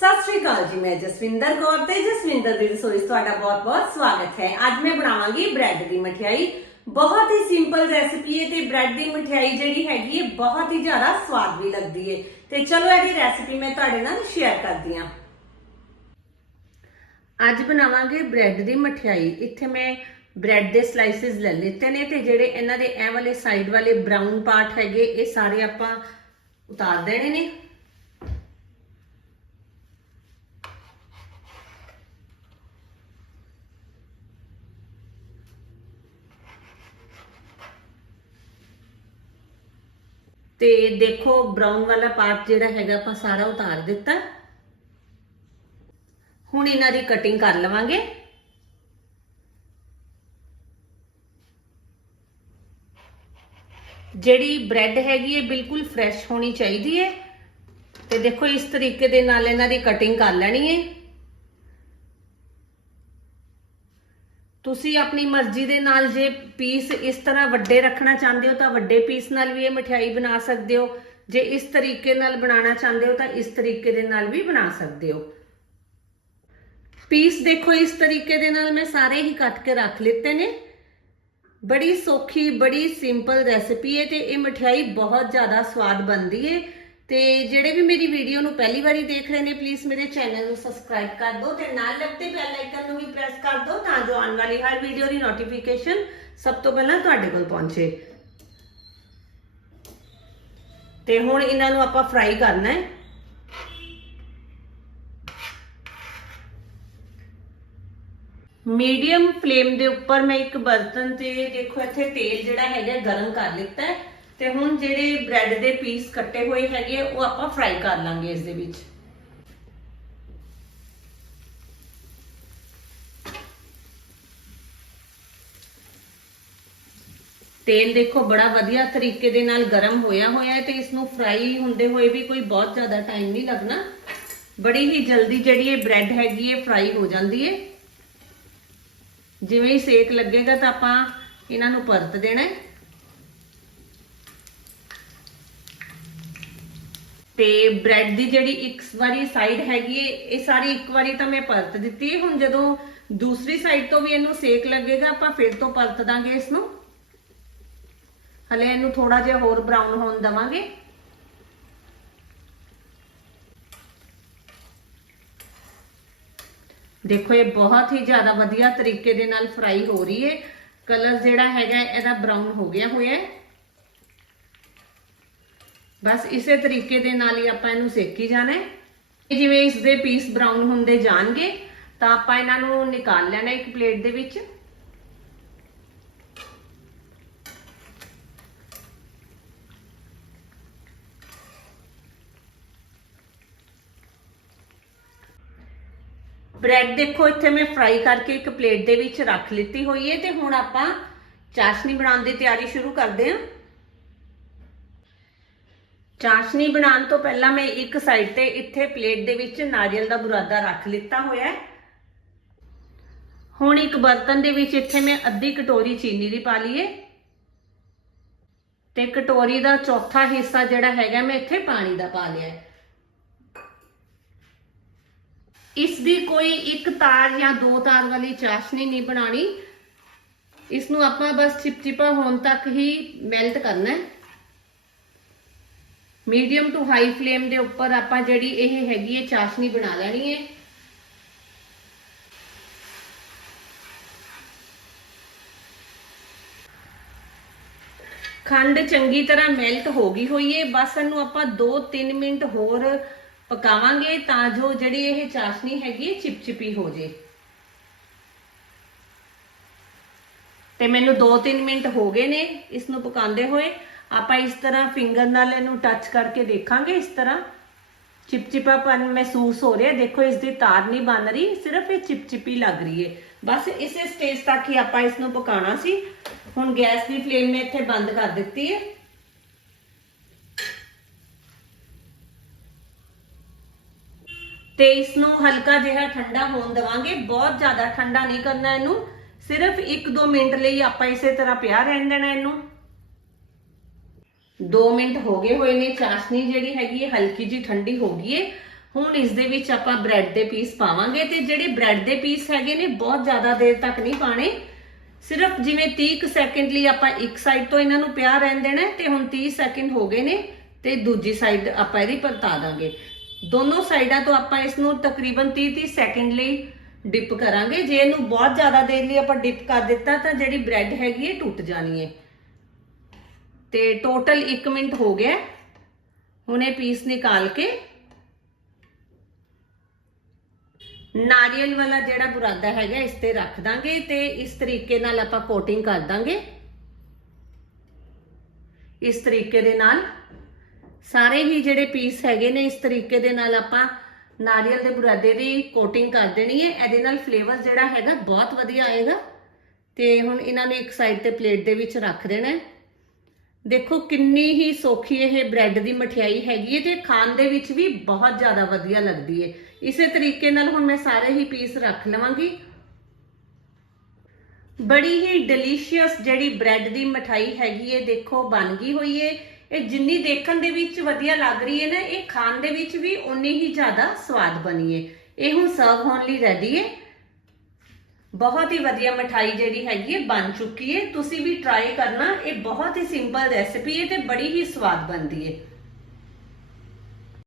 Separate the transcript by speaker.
Speaker 1: ਸਤਿ ਸ਼੍ਰੀ ਅਕਾਲ ਜੀ, ਮੈਂ ਜਸਵਿੰਦਰ ਕੌਰ ਤੇ ਜਸਵਿੰਦਰ ਦੀ ਰਸੋਈ 'ਚ ਤੁਹਾਡਾ ਬਹੁਤ-ਬਹੁਤ ਸਵਾਗਤ ਹੈ। ਅੱਜ ਮੈਂ ਬਣਾਵਾਂਗੀ ਬ੍ਰੈਡ ਦੀ ਮਠਿਆਈ। ਬਹੁਤ ਹੀ ਸਿੰਪਲ ਰੈਸਿਪੀ ਹੈ ਤੇ ਬ੍ਰੈਡ ਦੀ ਮਠਿਆਈ ਜਿਹੜੀ ਹੈਗੀ ਹੈ, ਬਹੁਤ ਹੀ ਜ਼ਿਆਦਾ ਸਵਾਦ ਵੀ ਲੱਗਦੀ ਹੈ। ਤੇ ਚਲੋ ਇਹਦੀ ਰੈਸਿਪੀ ਮੈਂ ਤੁਹਾਡੇ ਨਾਲ ਸ਼ੇਅਰ ਕਰਦੀ ਹਾਂ। ਅੱਜ ਬਣਾਵਾਂਗੇ ਬ੍ਰੈਡ ਦੀ ਮਠਿਆਈ। ਇੱਥੇ ਮੈਂ ਬ੍ਰੈਡ ਦੇ ਸਲਾਈਸਿਸ ਲੈ ਲਿੱਤੇ ਨੇ ਤੇ ਜਿਹੜੇ ਇਹਨਾਂ ਦੇ ਇਹ ਵਾਲੇ ਸਾਈਡ ਵਾਲੇ ਬ੍ਰਾਊਨ ਪਾਰਟ ਹੈਗੇ, ਇਹ ਸਾਰੇ ਆਪਾਂ ਉਤਾਰ ਦੇਣੇ ਨੇ। ਤੇ ਦੇਖੋ ਬ੍ਰਾਊਨ ਵਾਲਾ ਪਾਰਟ ਜਿਹੜਾ ਹੈਗਾ, ਆਪਾਂ ਸਾਰਾ ਉਤਾਰ ਦਿੱਤਾ। ਹੁਣ ਇਹਨਾਂ ਦੀ ਕਟਿੰਗ ਕਰ ਲਵਾਂਗੇ। ਜਿਹੜੀ ਬ੍ਰੈਡ ਹੈਗੀ ਹੈ, ਬਿਲਕੁਲ ਫਰੈਸ਼ ਹੋਣੀ ਚਾਹੀਦੀ ਹੈ। ਤੇ ਦੇਖੋ, ਇਸ ਤਰੀਕੇ ਦੇ ਨਾਲ ਇਹਨਾਂ ਦੀ ਕਟਿੰਗ ਕਰ ਲੈਣੀ ਹੈ। ਤੁਸੀਂ ਆਪਣੀ ਮਰਜ਼ੀ ਦੇ ਨਾਲ ਜੇ ਪੀਸ ਇਸ ਤਰ੍ਹਾਂ ਵੱਡੇ ਰੱਖਣਾ ਚਾਹੁੰਦੇ ਹੋ ਤਾਂ ਵੱਡੇ ਪੀਸ ਨਾਲ ਵੀ ਇਹ ਮਠਿਆਈ ਬਣਾ ਸਕਦੇ ਹੋ। ਜੇ ਇਸ ਤਰੀਕੇ ਨਾਲ ਬਣਾਉਣਾ ਚਾਹੁੰਦੇ ਹੋ ਤਾਂ ਇਸ ਤਰੀਕੇ ਦੇ ਨਾਲ ਵੀ ਬਣਾ ਸਕਦੇ ਹੋ। ਪੀਸ ਦੇਖੋ ਇਸ ਤਰੀਕੇ ਦੇ ਨਾਲ ਮੈਂ ਸਾਰੇ ਹੀ ਕੱਟ ਕੇ ਰੱਖ ਲਿੱਤੇ ਨੇ। ਬੜੀ ਸੌਖੀ, ਬੜੀ ਸਿੰਪਲ ਰੈਸਿਪੀ ਹੈ ਤੇ ਇਹ ਮਠਿਆਈ ਬਹੁਤ ਜ਼ਿਆਦਾ ਸਵਾਦ ਬਣਦੀ ਹੈ। ਤੇ ਜਿਹੜੇ ਵੀ ਮੇਰੀ ਵੀਡੀਓ ਨੂੰ ਪਹਿਲੀ ਵਾਰੀ ਦੇਖ ਰਹੇ ਨੇ ਪਲੀਜ਼ ਮੇਰੇ ਚੈਨਲ ਨੂੰ ਸਬਸਕ੍ਰਾਈਬ ਕਰ ਦਿਓ ਤੇ ਨਾਲ ਲੱਗਦੇ ਬੈਲ ਆਈਕਨ ਨੂੰ ਵੀ ਪ੍ਰੈਸ ਕਰ ਦਿਓ ਤਾਂ ਜੋ ਆਉਣ ਵਾਲੀ ਹਰ ਵੀਡੀਓ ਦੀ ਨੋਟੀਫਿਕੇਸ਼ਨ ਸਭ ਤੋਂ ਪਹਿਲਾਂ ਤੁਹਾਡੇ ਕੋਲ ਪਹੁੰਚੇ। ਤੇ ਹੁਣ ਇਹਨਾਂ ਨੂੰ ਆਪਾਂ ਫਰਾਈ ਕਰਨਾ ਹੈ। ਮੀਡੀਅਮ ਫਲੇਮ ਦੇ ਉੱਪਰ ਮੈਂ ਇੱਕ ਬਰਤਨ ਤੇ ਦੇਖੋ ਇੱਥੇ ਤੇਲ ਜਿਹੜਾ ਹੈਗਾ ਗਰਮ ਕਰ ਲਿੱਤਾ ਹੈ। ਤੇ ਹੁਣ ਜਿਹੜੇ ਬ੍ਰੈਡ ਦੇ ਪੀਸ ਕੱਟੇ ਹੋਏ ਹੈਗੇ ਆ, ਉਹ ਆਪਾਂ ਫਰਾਈ ਕਰ ਲਾਂਗੇ ਇਸ ਦੇ ਵਿੱਚ। ਤੇਲ ਦੇਖੋ ਬੜਾ ਵਧੀਆ ਤਰੀਕੇ ਦੇ ਨਾਲ ਗਰਮ ਹੋਇਆ ਹੋਇਆ ਹੈ ਤੇ ਇਸ ਨੂੰ ਫਰਾਈ ਹੁੰਦੇ ਹੋਏ ਵੀ ਕੋਈ ਬਹੁਤ ਜ਼ਿਆਦਾ ਟਾਈਮ ਨਹੀਂ ਲੱਗਣਾ। ਬੜੀ ਹੀ ਜਲਦੀ ਜਿਹੜੀ ਇਹ ਬ੍ਰੈਡ ਹੈਗੀ ਹੈ ਫਰਾਈ ਹੋ ਜਾਂਦੀ ਹੈ। ਜਿਵੇਂ ਹੀ ਸੇਕ ਲੱਗੇਗਾ ਤਾਂ ਆਪਾਂ ਇਹਨਾਂ ਨੂੰ ਪਰਤ ਦੇਣਾ ਹੈ। ਤੇ ਬ੍ਰੈਡ ਦੀ ਜਿਹੜੀ ਇੱਕ ਵਾਰੀ ਸਾਈਡ ਹੈਗੀ ਹੈ ਇਹ ਸਾਰੀ ਇੱਕ ਵਾਰੀ ਤਾਂ ਮੈਂ ਪਰਤ ਦਿੱਤੀ ਹੈ ਹੁਣ ਜਦੋਂ ਦੂਸਰੀ ਸਾਈਡ ਤੋਂ ਵੀ ਇਹਨੂੰ ਸੇਕ ਲੱਗੇਗਾ, ਆਪਾਂ ਫਿਰ ਤੋਂ ਪਰਤ ਦਾਂਗੇ ਇਸ ਨੂੰ ਹਲੇ ਇਹਨੂੰ ਥੋੜਾ ਜਿਹਾ ਹੋਰ ਬਰਾਊਨ ਹੋਣ ਦਵਾਂਗੇ। ਦੇਖੋ, ਇਹ ਬਹੁਤ ਹੀ ਜ਼ਿਆਦਾ ਵਧੀਆ ਤਰੀਕੇ ਦੇ ਨਾਲ ਫਰਾਈ ਹੋ ਰਹੀ ਹੈ ਕਲਰ ਜਿਹੜਾ ਹੈਗਾ, ਇਹਦਾ ਬਰਾਊਨ ਹੋ ਗਿਆ ਹੋਇਆ ਹੈ ਬਸ ਇਸੇ ਤਰੀਕੇ ਦੇ ਨਾਲ ਹੀ ਆਪਾਂ ਇਹਨੂੰ ਸੇਕੀ ਜਾਣਾ ਹੈ। ਜਿਵੇਂ ਇਸ ਦੇ ਪੀਸ ਬਰਾਊਨ ਹੁੰਦੇ ਜਾਣਗੇ, ਤਾਂ ਆਪਾਂ ਇਹਨਾਂ ਨੂੰ ਨਿਕਾਲ ਲੈਣਾ ਇੱਕ ਪਲੇਟ ਦੇ ਵਿੱਚ। ਬ੍ਰੈਡ ਦੇਖੋ, ਇੱਥੇ ਮੈਂ ਫਰਾਈ ਕਰਕੇ ਇੱਕ ਪਲੇਟ ਦੇ ਵਿੱਚ ਰੱਖ ਲਿੱਤੀ ਹੋਈ ਹੈ ਤੇ ਹੁਣ ਆਪਾਂ ਚਾਸ਼ਨੀ ਬਣਾਉਣ ਦੀ ਤਿਆਰੀ ਸ਼ੁਰੂ ਕਰਦੇ ਹਾਂ। ਚਾਸ਼ਨੀ ਬਣਾਉਣ ਤੋਂ ਪਹਿਲਾਂ ਮੈਂ ਇੱਕ ਸਾਈਡ ਤੇ ਇੱਥੇ ਪਲੇਟ ਦੇ ਵਿੱਚ ਨਾਰੀਅਲ ਦਾ ਬੁਰਾਦਾ ਰੱਖ ਲਿੱਤਾ ਹੋਇਆ ਹੈ। ਹੁਣ ਇੱਕ ਬਰਤਨ ਦੇ ਵਿੱਚ ਇੱਥੇ ਮੈਂ ਅੱਧੀ ਕਟੋਰੀ ਚੀਨੀ ਦੀ ਪਾ ਲਈਏ। ਤੇ ਕਟੋਰੀ ਦਾ ਚੌਥਾ ਹਿੱਸਾ ਜਿਹੜਾ ਹੈਗਾ ਮੈਂ ਇੱਥੇ ਪਾਣੀ ਦਾ ਪਾ ਲਿਆ ਇਸ ਦੀ ਕੋਈ ਇੱਕ ਤਾਰ ਜਾਂ ਦੋ ਤਾਰ ਵਾਲੀ ਚਾਸ਼ਨੀ ਨਹੀਂ ਬਣਾਣੀ ਇਸ ਨੂੰ ਆਪਾਂ ਬਸ ਚਿਪਚਿਪਾ ਹੋਣ ਤੱਕ ਹੀ ਮੈਲਟ ਕਰਨਾ ਹੈ। ਮੀਡੀਅਮ ਟੂ ਹਾਈ ਫਲੇਮ ਦੇ ਉੱਪਰ ਆਪਾਂ ਜਿਹੜੀ ਇਹ ਹੈਗੀ ਹੈ ਚਾਸ਼ਨੀ ਬਣਾ ਲੈਣੀ ਹੈ। ਖੰਡ ਚੰਗੀ ਤਰ੍ਹਾਂ ਮੈਲਟ ਹੋ ਗਈ ਹੋਈ ਹੈ। ਬਸ ਇਹਨੂੰ ਆਪਾਂ 2-3 ਮਿੰਟ ਹੋਰ ਪਕਾਵਾਂਗੇ ਤਾਂ ਜੋ ਜਿਹੜੀ ਇਹ ਚਾਸ਼ਨੀ ਹੈਗੀ ਹੈ ਚਿਪਚਿਪੀ ਹੋ ਜੇ। ਤੇ ਮੈਨੂੰ 2-3 ਮਿੰਟ ਹੋ ਗਏ ਨੇ ਇਸ ਨੂੰ ਪਕਾਉਂਦੇ ਹੋਏ। ਆਪਾਂ ਇਸ ਤਰ੍ਹਾਂ ਫਿੰਗਰ ਨਾਲ ਇਹਨੂੰ ਟੱਚ ਕਰਕੇ ਦੇਖਾਂਗੇ, ਇਸ ਤਰ੍ਹਾਂ। ਚਿਪਚਿਪਾਪਨ ਮਹਿਸੂਸ ਹੋ ਰਿਹਾ। ਦੇਖੋ, ਇਸ ਦੀ ਤਾਰ ਨਹੀਂ ਬਣ ਰਹੀ, ਸਿਰਫ ਇਹ ਚਿਪਚਿਪੀ ਲੱਗ ਰਹੀ ਹੈ। ਬਸ ਇਸੇ ਸਟੇਜ ਤੱਕ ਹੀ ਆਪਾਂ ਇਸ ਨੂੰ ਪਕਾਉਣਾ ਸੀ। ਹੁਣ ਗੈਸ ਦੀ ਫਲੇਮ ਮੈਂ ਇੱਥੇ ਬੰਦ ਕਰ ਦਿੱਤੀ ਹੈ। ਤੇ ਇਸ ਨੂੰ ਹਲਕਾ ਜਿਹਾ ਠੰਡਾ ਹੋਣ ਦਵਾਂਗੇ। ਬਹੁਤ ਜ਼ਿਆਦਾ ਠੰਡਾ ਨਹੀਂ ਕਰਨਾ ਇਹਨੂੰ। ਸਿਰਫ 1-2 ਮਿੰਟ ਲਈ ਆਪਾਂ ਇਸੇ ਤਰ੍ਹਾਂ ਪਿਆ ਰਹਿਣ ਦੇਣਾ ਇਹਨੂੰ। 2 ਮਿੰਟ ਹੋ ਗਏ ਹੋਏ ਨੇ, ਚਾਸ਼ਨੀ ਜਿਹੜੀ ਹੈਗੀ ਹੈ, ਹਲਕੀ ਜੀ ਠੰਡੀ ਹੋ ਗਈ ਹੈ। ਹੁਣ ਇਸ ਦੇ ਵਿੱਚ ਆਪਾਂ ਬ੍ਰੈਡ ਦੇ ਪੀਸ ਪਾਵਾਂਗੇ ਤੇ ਜਿਹੜੇ ਬ੍ਰੈਡ ਦੇ ਪੀਸ ਹੈਗੇ ਨੇ, ਬਹੁਤ ਜ਼ਿਆਦਾ ਦੇਰ ਤੱਕ ਨਹੀਂ ਪਾਣੇ। ਸਿਰਫ ਜਿਵੇਂ 30 ਸੈਕਿੰਡ ਲਈ ਆਪਾਂ ਇੱਕ ਸਾਈਡ ਤੋਂ ਇਹਨਾਂ ਨੂੰ ਪਿਆ ਰਹਿਣ ਦੇਣਾ ਤੇ ਹੁਣ 30 ਸੈਕਿੰਡ ਹੋ ਗਏ ਨੇ ਤੇ ਦੂਜੀ ਸਾਈਡ ਆਪਾਂ ਇਹਦੀ ਪਰਤਾ ਦਾਂਗੇ। ਦੋਨੋਂ ਸਾਈਡਾਂ ਤੋਂ ਆਪਾਂ ਇਸ ਨੂੰ ਤਕਰੀਬਨ 30 30 ਸੈਕਿੰਡ ਲਈ ਡਿਪ ਕਰਾਂਗੇ। ਜੇ ਇਹਨੂੰ ਬਹੁਤ ਜ਼ਿਆਦਾ ਦੇਰ ਲਈ ਆਪਾਂ ਡਿਪ ਕਰ ਦਿੱਤਾ ਤਾਂ ਜਿਹੜੀ ਬ੍ਰੈਡ ਹੈਗੀ ਹੈ ਟੁੱਟ ਜਾਣੀ ਹੈ। ਤੇ ਟੋਟਲ 1 ਮਿੰਟ ਹੋ ਗਿਆ। ਹੁਣ ਇਹ ਪੀਸ ਨਿਕਾਲ ਕੇ ਨਾਰੀਅਲ ਵਾਲਾ ਜਿਹੜਾ ਬੁਰਾਦਾ ਹੈਗਾ, ਇਸ ਤੇ ਰੱਖ ਦਾਂਗੇ ਤੇ ਇਸ ਤਰੀਕੇ ਨਾਲ ਆਪਾਂ ਕੋਟਿੰਗ ਕਰ ਦਾਂਗੇ। ਇਸ ਤਰੀਕੇ ਦੇ ਨਾਲ ਸਾਰੇ ਹੀ ਜਿਹੜੇ ਪੀਸ ਹੈਗੇ ਨੇ, ਇਸ ਤਰੀਕੇ ਦੇ ਨਾਲ ਆਪਾਂ ਨਾਰੀਅਲ ਦੇ ਬੁਰਾਦੇ ਦੀ ਕੋਟਿੰਗ ਕਰ ਦੇਣੀ ਹੈ। ਇਹਦੇ ਨਾਲ ਫਲੇਵਰ ਜਿਹੜਾ ਹੈਗਾ ਬਹੁਤ ਵਧੀਆ ਆਏਗਾ। ਤੇ ਹੁਣ ਇਹਨਾਂ ਨੂੰ ਇੱਕ ਸਾਈਡ ਤੇ ਪਲੇਟ ਦੇ ਵਿੱਚ ਰੱਖ ਦੇਣਾ ਹੈ। ਦੇਖੋ ਕਿੰਨੀ ਹੀ ਸੌਖੀ ਇਹ ਬ੍ਰੈਡ ਦੀ ਮਠਿਆਈ ਹੈਗੀ ਹੈ ਤੇ ਖਾਣ ਦੇ ਵਿੱਚ ਵੀ ਬਹੁਤ ਜ਼ਿਆਦਾ ਵਧੀਆ ਲੱਗਦੀ ਹੈ। ਇਸੇ ਤਰੀਕੇ ਨਾਲ ਹੁਣ ਮੈਂ ਸਾਰੇ ਹੀ ਪੀਸ ਰੱਖ ਲਵਾਂਗੀ। ਬੜੀ ਹੀ ਡਿਲੀਸ਼ੀਅਸ ਜਿਹੜੀ ਬ੍ਰੈਡ ਦੀ ਮਠਾਈ ਹੈਗੀ ਹੈ, ਦੇਖੋ ਬਣ ਗਈ ਹੋਈ ਹੈ। ਇਹ ਜਿੰਨੀ ਦੇਖਣ ਦੇ ਵਿੱਚ ਵਧੀਆ ਲੱਗ ਰਹੀ ਹੈ ਨਾ, ਇਹ ਖਾਣ ਦੇ ਵਿੱਚ ਵੀ ਉਨੀ ਹੀ ਜ਼ਿਆਦਾ ਸਵਾਦ ਬਣੀ ਹੈ। ਇਹ ਹੁਣ ਸਰਵ ਹੋਣ ਲਈ ਰੈਡੀ ਹੈ। ਬਹੁਤ ਹੀ ਵਧੀਆ ਮਠਾਈ ਜਿਹੜੀ ਹੈਗੀ ਹੈ, ਬਣ ਚੁੱਕੀ ਹੈ। ਤੁਸੀਂ ਵੀ ਟਰਾਈ ਕਰਨਾ, ਇਹ ਬਹੁਤ ਹੀ ਸਿੰਪਲ ਰੈਸਪੀ ਹੈ ਤੇ ਬੜੀ ਹੀ ਸਵਾਦ ਬਣਦੀ ਹੈ।